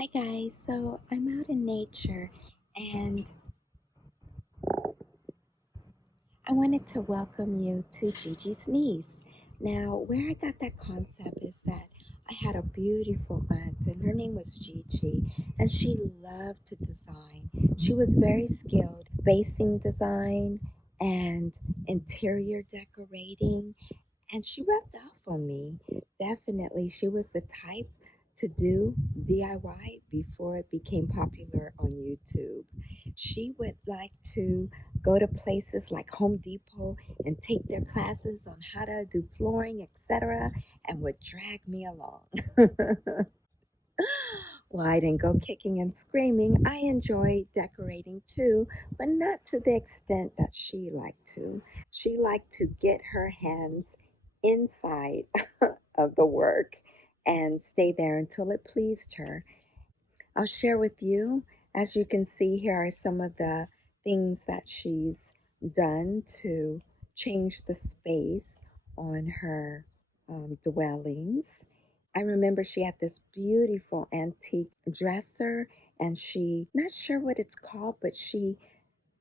Hi guys, so I'm out in nature and I wanted to welcome you to Gigi's Niece. Now, where I got that concept is that I had a beautiful aunt and her name was Gigi, and she loved to design. She was very skilled spacing design and interior decorating, and she rubbed off on me. Definitely, she was the type to do DIY before it became popular on YouTube. She would like to go to places like Home Depot and take their classes on how to do flooring, etc., and would drag me along. Well, I didn't go kicking and screaming. I enjoy decorating too, but not to the extent that she liked to. She liked to get her hands inside of the work and stay there until it pleased her. I'll share with you, as you can see, here are some of the things that she's done to change the space on her dwellings. I remember she had this beautiful antique dresser, and she, not sure what it's called, but she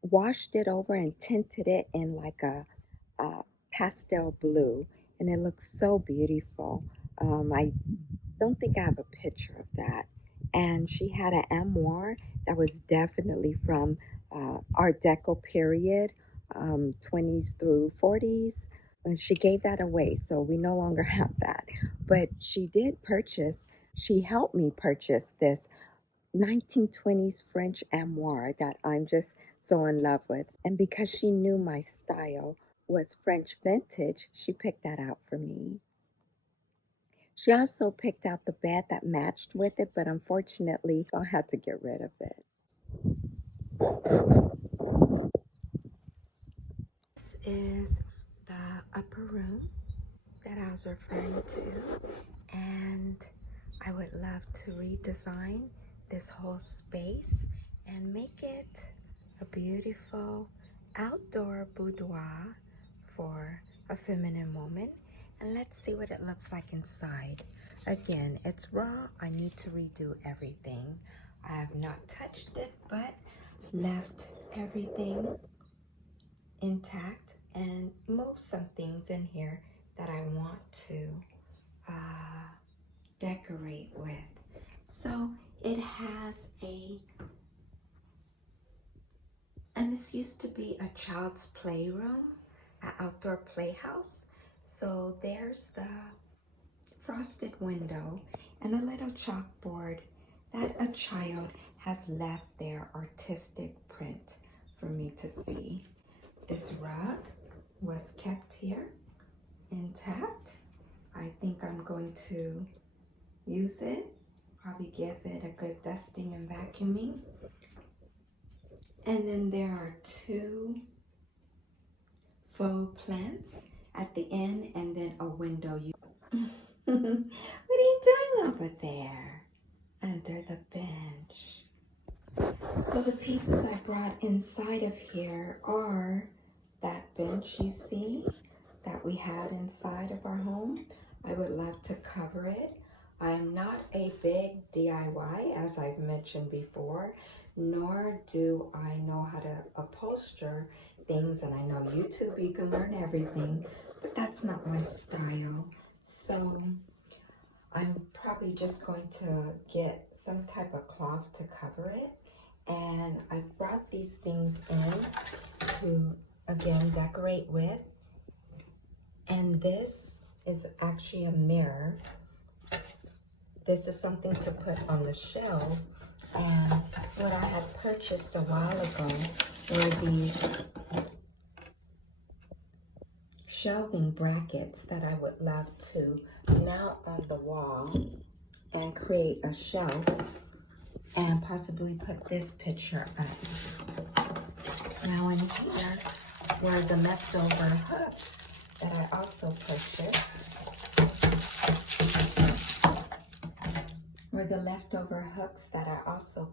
washed it over and tinted it in like a pastel blue, and it looks so beautiful. I don't think I have a picture of that. And she had an armoire that was definitely from Art Deco period, 20s through 40s. And she gave that away, so we no longer have that. But she did purchase, she helped me purchase this 1920s French armoire that I'm just so in love with. And because she knew my style was French vintage, she picked that out for me. She also picked out the bed that matched with it, but unfortunately, I had to get rid of it. This is the upper room that I was referring to, and I would love to redesign this whole space and make it a beautiful outdoor boudoir for a feminine moment. And let's see what it looks like inside. Again, it's raw. I need to redo everything. I have not touched it, but left everything intact and moved some things in here that I want to decorate with. So it has and this used to be a child's playroom, an outdoor playhouse. So there's the frosted window and a little chalkboard that a child has left their artistic print for me to see. This rug was kept here intact. I think I'm going to use it, probably give it a good dusting and vacuuming. And then there are two faux plants at the end, and then a window. What are you doing over there under the bench? So the pieces I brought inside of here are that bench you see that we had inside of our home. I would love to cover it. I am not a big DIY, as I've mentioned before, nor do I know how to upholster things, and I know YouTube, you can learn everything, but that's not my style. So I'm probably just going to get some type of cloth to cover it, and I've brought these things in to, again, decorate with. And this is actually a mirror. This is something to put on the shelf. And what I had purchased a while ago were these shelving brackets that I would love to mount on the wall and create a shelf and possibly put this picture up. Now in here were the leftover hooks that I also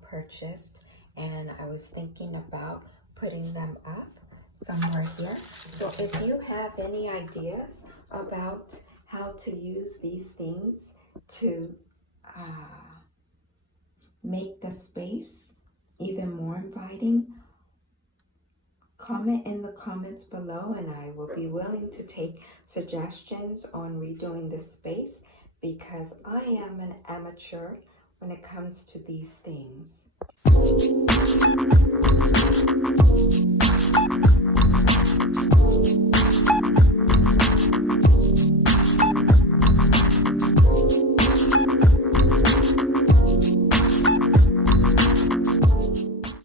purchased. And I was thinking about putting them up somewhere here. So if you have any ideas about how to use these things to make the space even more inviting, comment in the comments below, and I will be willing to take suggestions on redoing this space, because I am an amateur when it comes to these things.